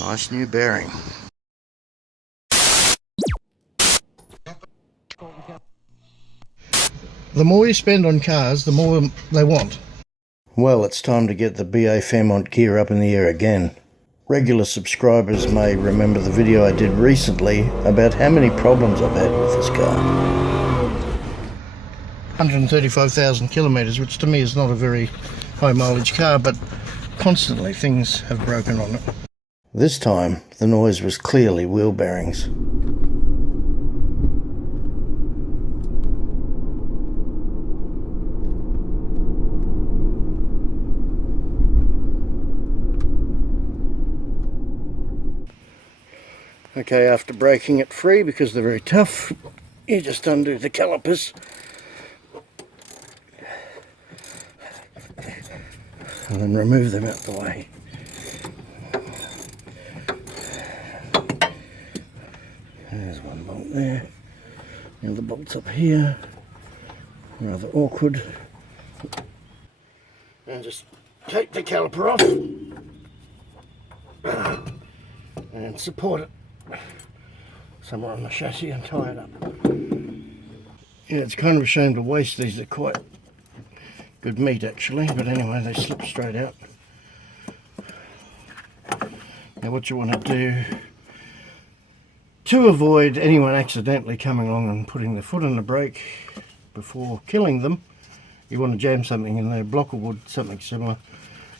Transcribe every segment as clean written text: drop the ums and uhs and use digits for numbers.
Nice new bearing. The more you spend on cars, the more they want. Well, it's time to get the BA Fairmont Ghia up in the air again. Regular subscribers may remember the video I did recently about how many problems I've had with this car. 135,000 kilometres, which to me is not a very high mileage car, but constantly things have broken on it. This time, the noise was clearly wheel bearings. Okay, after breaking it free, because they're very tough, you just undo the calipers and then remove them out the way. There's one bolt there, and the bolts up here, rather awkward. And just take the caliper off and support it somewhere on the chassis and tie it up. Yeah, it's kind of a shame to waste these. They're quite good meat actually, but anyway, they slip straight out. Now what you want to do to avoid anyone accidentally coming along and putting their foot on the brake before killing them, you want to jam something in there, block of wood, something similar.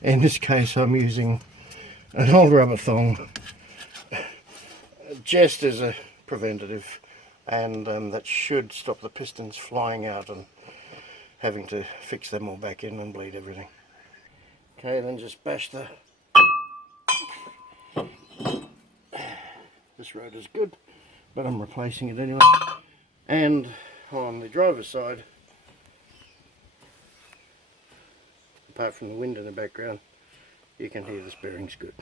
In this case I'm using an old rubber thong just as a preventative, and that should stop the pistons flying out and having to fix them all back in and bleed everything. Okay, then just bash the... This rotor's good, but I'm replacing it anyway. And on the driver's side, apart from the wind in the background, you can hear this bearing's good.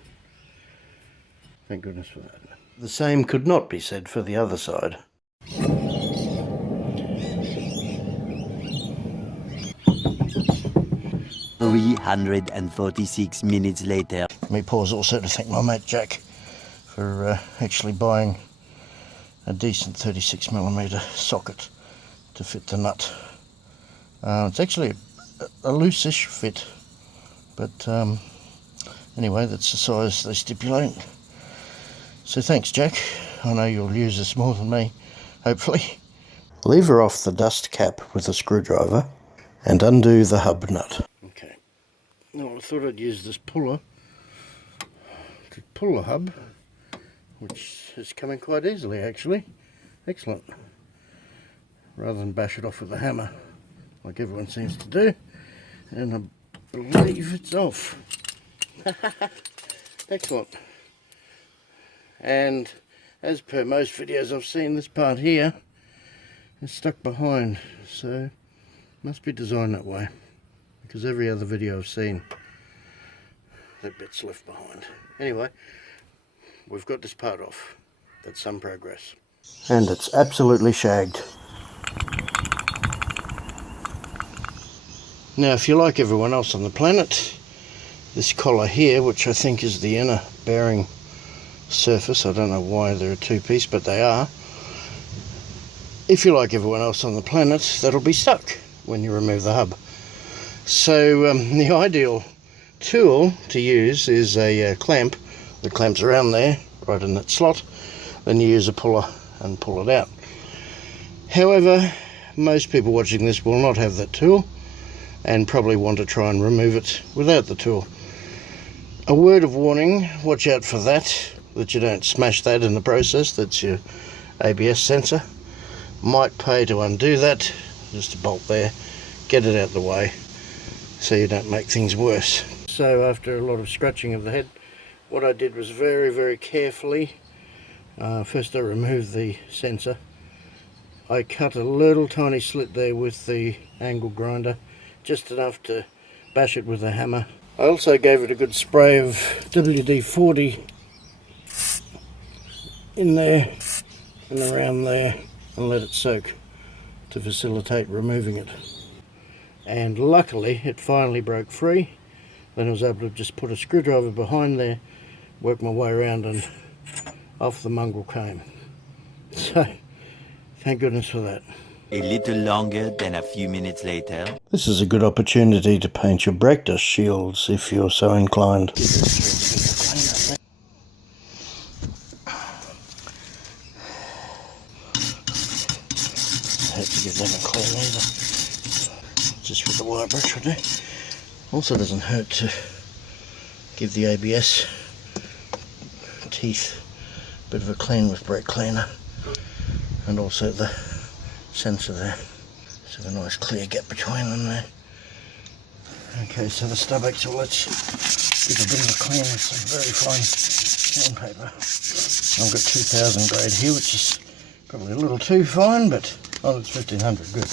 Thank goodness for that. The same could not be said for the other side. 346 minutes later. Let me pause also to thank my mate Jack for actually buying a decent 36mm socket to fit the nut. It's actually a loose-ish fit, but anyway, that's the size they stipulate. So thanks, Jack. I know you'll use this more than me, hopefully. Lever off the dust cap with a screwdriver and undo the hub nut. Okay. Now I thought I'd use this puller to pull the hub, which is coming quite easily actually. Excellent. Rather than bash it off with a hammer, like everyone seems to do. And I believe it's off. Excellent. And as per most videos I've seen, this part here is stuck behind, so it must be designed that way, because every other video I've seen, that bit's left behind. Anyway, we've got this part off. That's some progress. And it's absolutely shagged. Now, if you're like everyone else on the planet, this collar here, which I think is the inner bearing surface, I don't know why they're a two-piece, but they are. If you're like everyone else on the planet, that'll be stuck when you remove the hub. So the ideal tool to use is a clamp that clamps around there, right in that slot. Then you use a puller and pull it out. However, most people watching this will not have that tool and probably want to try and remove it without the tool. A word of warning, watch out for that you don't smash that in the process. That's your ABS sensor. Might pay to undo that, just a bolt there, get it out of the way so you don't make things worse. So after a lot of scratching of the head, what I did was very carefully, first I removed the sensor. I cut a little tiny slit there with the angle grinder, just enough to bash it with a hammer. I also gave it a good spray of WD-40 in there and around there and let it soak to facilitate removing it. And luckily it finally broke free. Then I was able to just put a screwdriver behind there, worked my way around and off the mongrel came. So thank goodness for that. A little longer than a few minutes later. This is a good opportunity to paint your brake dust shields if you're so inclined. Had to give them a clean either. Just with the wire brush I do. Also doesn't hurt to give the ABS teeth a bit of a clean with brake cleaner, and also the sensor there. So a nice clear gap between them there. Okay, so the stub axle, let's give a bit of a clean with some very fine sandpaper. I've got 2000 grade here, which is probably a little too fine, but oh, it's 1500, good.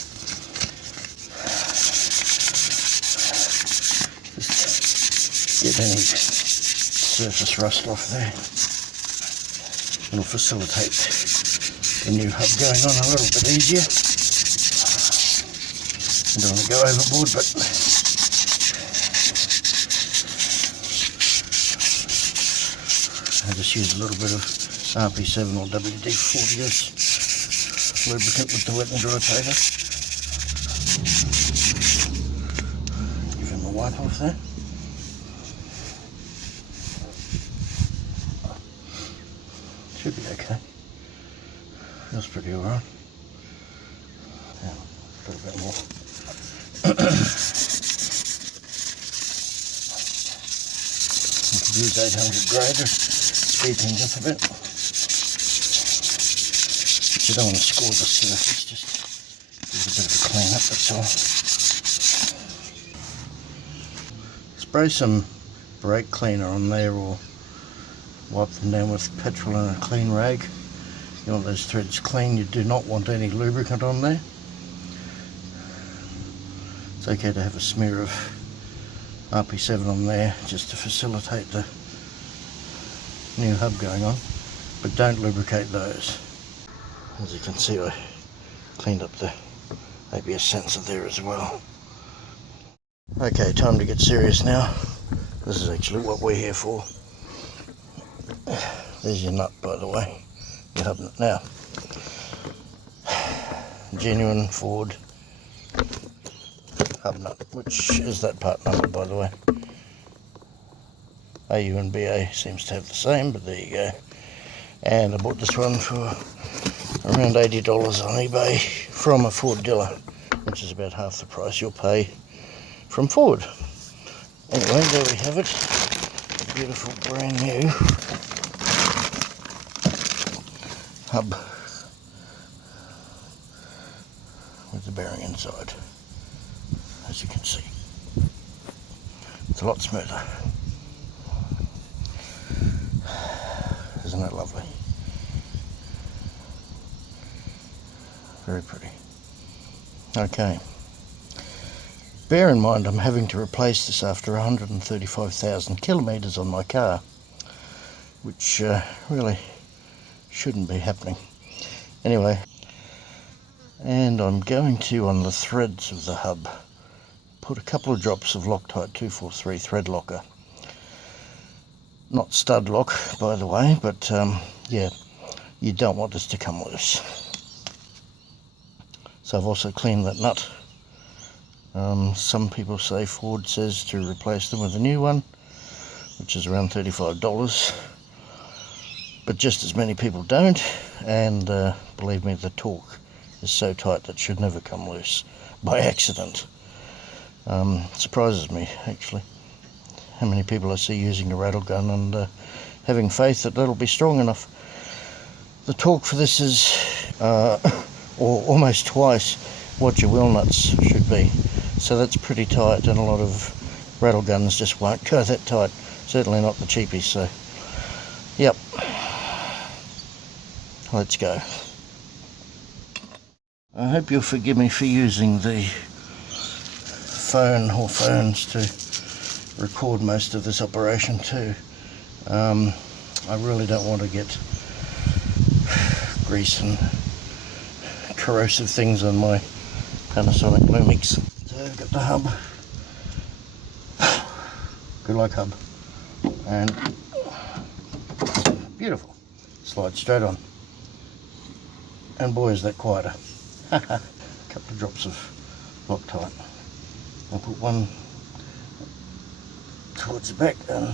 Just get any surface rust off there. It'll facilitate the new hub going on a little bit easier. I don't want to go overboard, but I just use a little bit of RP7 or WD-40 as lubricant with the wet and dry paper. Give him a wipe off there. Should be okay. Feels pretty alright. Yeah, a little bit more. You could use 800 grade to speed things up a bit. But you don't want to score the surface, just give it a bit of a clean up, that's all. Spray some brake cleaner on there or wipe them down with petrol and a clean rag. You want those threads clean, you do not want any lubricant on there. It's okay to have a smear of RP7 on there just to facilitate the new hub going on, but don't lubricate those. As you can see, I cleaned up the ABS sensor there as well. Okay, time to get serious now. This is actually what we're here for. There's your nut, by the way, your hub nut. Now, genuine Ford hub nut, which is that part number, by the way. AU and BA seems to have the same, but there you go. And I bought this one for around $80 on eBay from a Ford dealer, which is about half the price you'll pay from Ford. Anyway, there we have it. Beautiful brand new hub with the bearing inside, as you can see. It's a lot smoother. Isn't that lovely? Very pretty. Okay. Bear in mind I'm having to replace this after 135,000 kilometres on my car, which really shouldn't be happening. Anyway, and I'm going to, on the threads of the hub, put a couple of drops of Loctite 243 thread locker. Not stud lock, by the way, but yeah, you don't want this to come loose. So I've also cleaned that nut. Some people say Ford says to replace them with a new one, which is around $35, but just as many people don't, and believe me, the torque is so tight that it should never come loose by accident. Surprises me, actually, how many people I see using a rattle gun and having faith that that'll be strong enough. The torque for this is or almost twice what your wheel nuts should be, so that's pretty tight, and a lot of rattle guns just won't go that tight, certainly not the cheapies. So yep, let's go. I hope you'll forgive me for using the phone or phones to record most of this operation too. I really don't want to get grease and corrosive things on my Panasonic Lumix. So I've got the hub. Good luck, hub. And Beautiful. Slide straight on. And boy, is that quieter. A couple of drops of Loctite. I'll put one towards the back and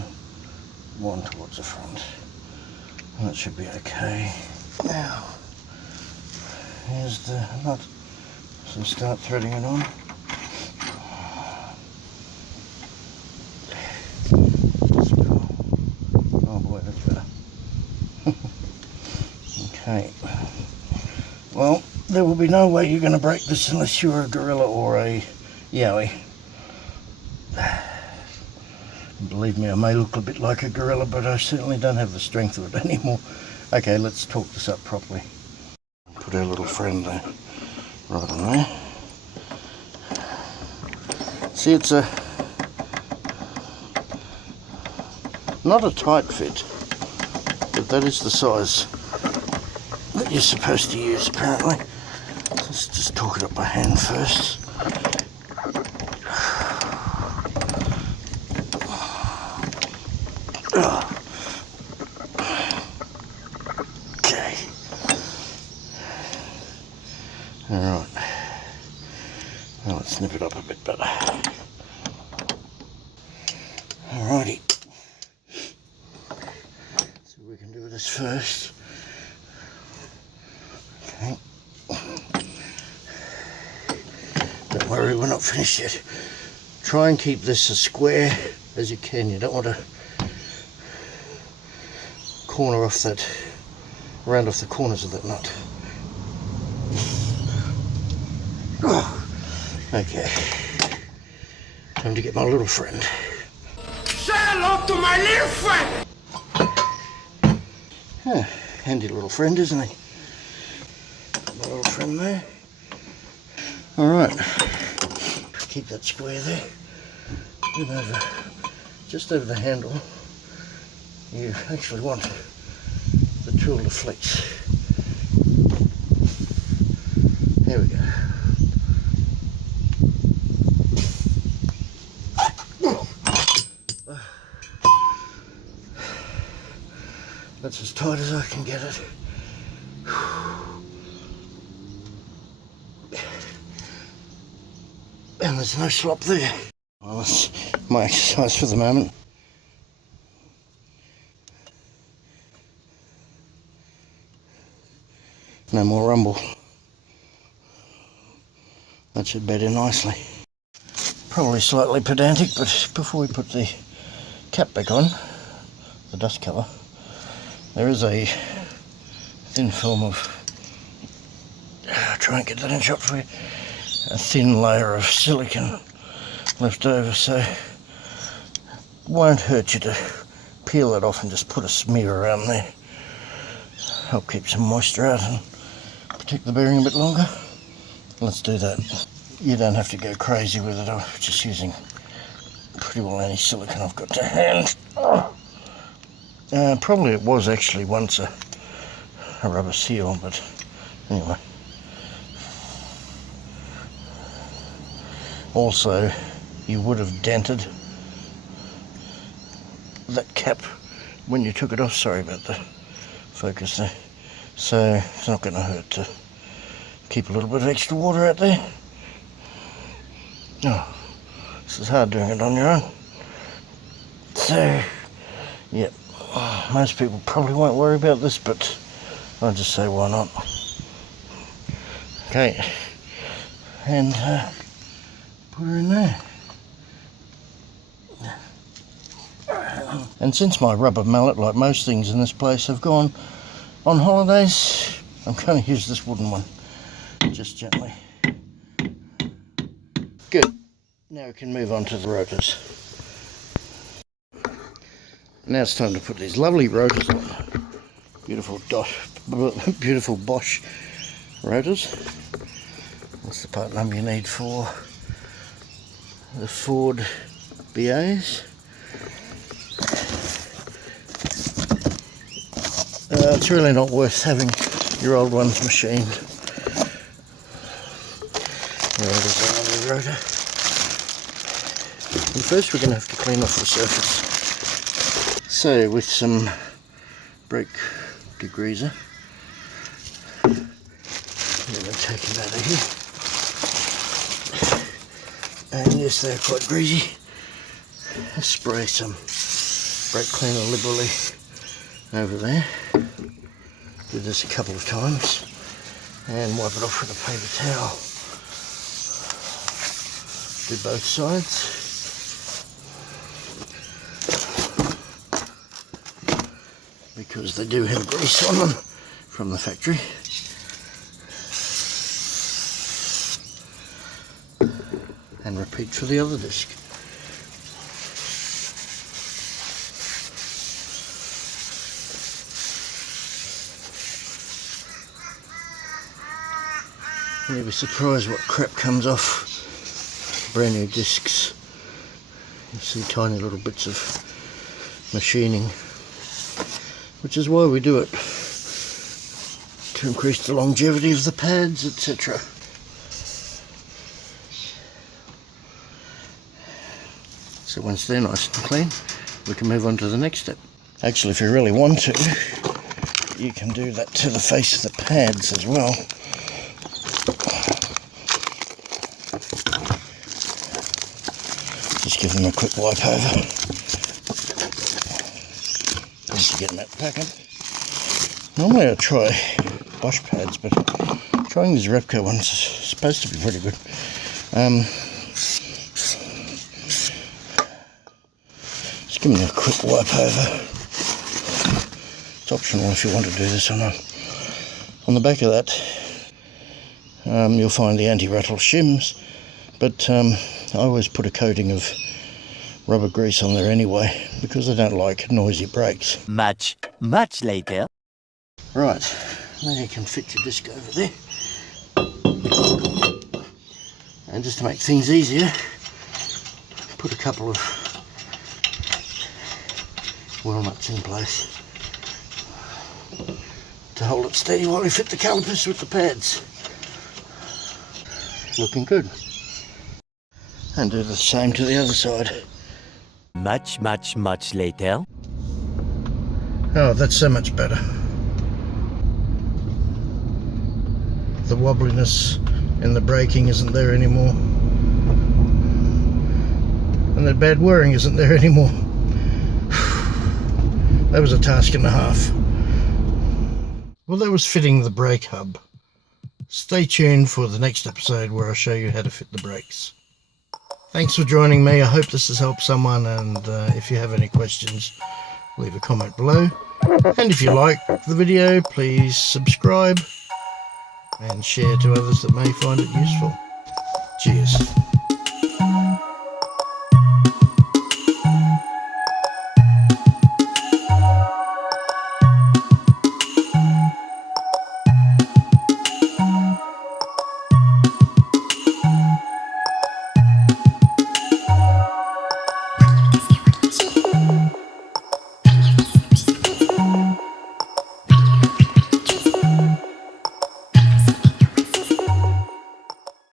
one towards the front. And that should be okay. Now, here's the nut. So start threading it on. Oh boy, that's better. Okay. Well, there will be no way you're going to break this unless you're a gorilla or a yowie. Believe me, I may look a bit like a gorilla, but I certainly don't have the strength of it anymore. Okay, let's talk this up properly. Put our little friend there, right on there. See, it's not a tight fit, but that is the size that you're supposed to use apparently. Let's just torque it up by hand first. Okay. Alright. Now let's snip it up a bit better. Alrighty. So we can do this first. Okay. Don't worry, we're not finished yet. Try and keep this as square as you can. You don't want to corner off that, round off the corners of that nut. Oh, okay. Time to get my little friend. Say hello to my little friend! Huh, handy little friend, isn't he? My little friend there. Alright. Keep that square there. Then over, just over the handle, you actually want the tool to flex. There we go. That's as tight as I can get it. And there's no slop there. Well, that's my exercise for the moment. No more rumble. That should bed in nicely. Probably slightly pedantic, but before we put the cap back on, the dust cover, there is a thin film of, try and get that in shot for you, a thin layer of silicone left over, so it won't hurt you to peel it off and just put a smear around there. Help keep some moisture out and protect the bearing a bit longer. Let's do that. You don't have to go crazy with it. I'm just using pretty well any silicone I've got to hand. Probably it was actually once a rubber seal, but anyway. Also, you would have dented that cap when you took it off. Sorry about the focus there. So it's not going to hurt to keep a little bit of extra water out there. Oh, this is hard doing it on your own. So, yeah, most people probably won't worry about this, but I'll just say why not. Okay, and put her in there. And since my rubber mallet, like most things in this place, have gone on holidays, I'm going to use this wooden one, just gently. Good. Now we can move on to the rotors. Now it's time to put these lovely rotors on. Beautiful Bosch rotors. That's the part number you need for the Ford BAs. It's really not worth having your old ones machined. There it is, another rotor. And first we're going to have to clean off the surface. So with some brake degreaser. And we're taking that out of here. And yes, they're quite greasy. Let's spray some brake cleaner liberally over there. Do this a couple of times and wipe it off with a paper towel. Do both sides. Because they do have grease on them from the factory. And repeat for the other disc. You'll be surprised what crap comes off brand new discs. You see tiny little bits of machining, which is why we do it, to increase the longevity of the pads, etc. So once they're nice and clean, we can move on to the next step. Actually, if you really want to, you can do that to the face of the pads as well. Just give them a quick wipe over. Just getting that packing. Normally I try wash pads, but trying these Repco ones is supposed to be pretty good. Just give them a quick wipe over. It's optional if you want to do this or not. On the back of that, you'll find the anti-rattle shims, but I always put a coating of rubber grease on there anyway, because I don't like noisy brakes. Much later. Right, now you can fit your disc over there. And just to make things easier, put a couple of wheel nuts in place to hold it steady while we fit the calipers with the pads. Looking good. And do the same to the other side. Much later. Oh, that's so much better. The wobbliness in the braking isn't there anymore. And the bad whirring isn't there anymore. That was a task and a half. Well, that was fitting the brake hub. Stay tuned for the next episode where I show you how to fit the brakes. Thanks for joining me. I hope this has helped someone, and if you have any questions, leave a comment below. And if you like the video, please subscribe and share to others that may find it useful. Cheers.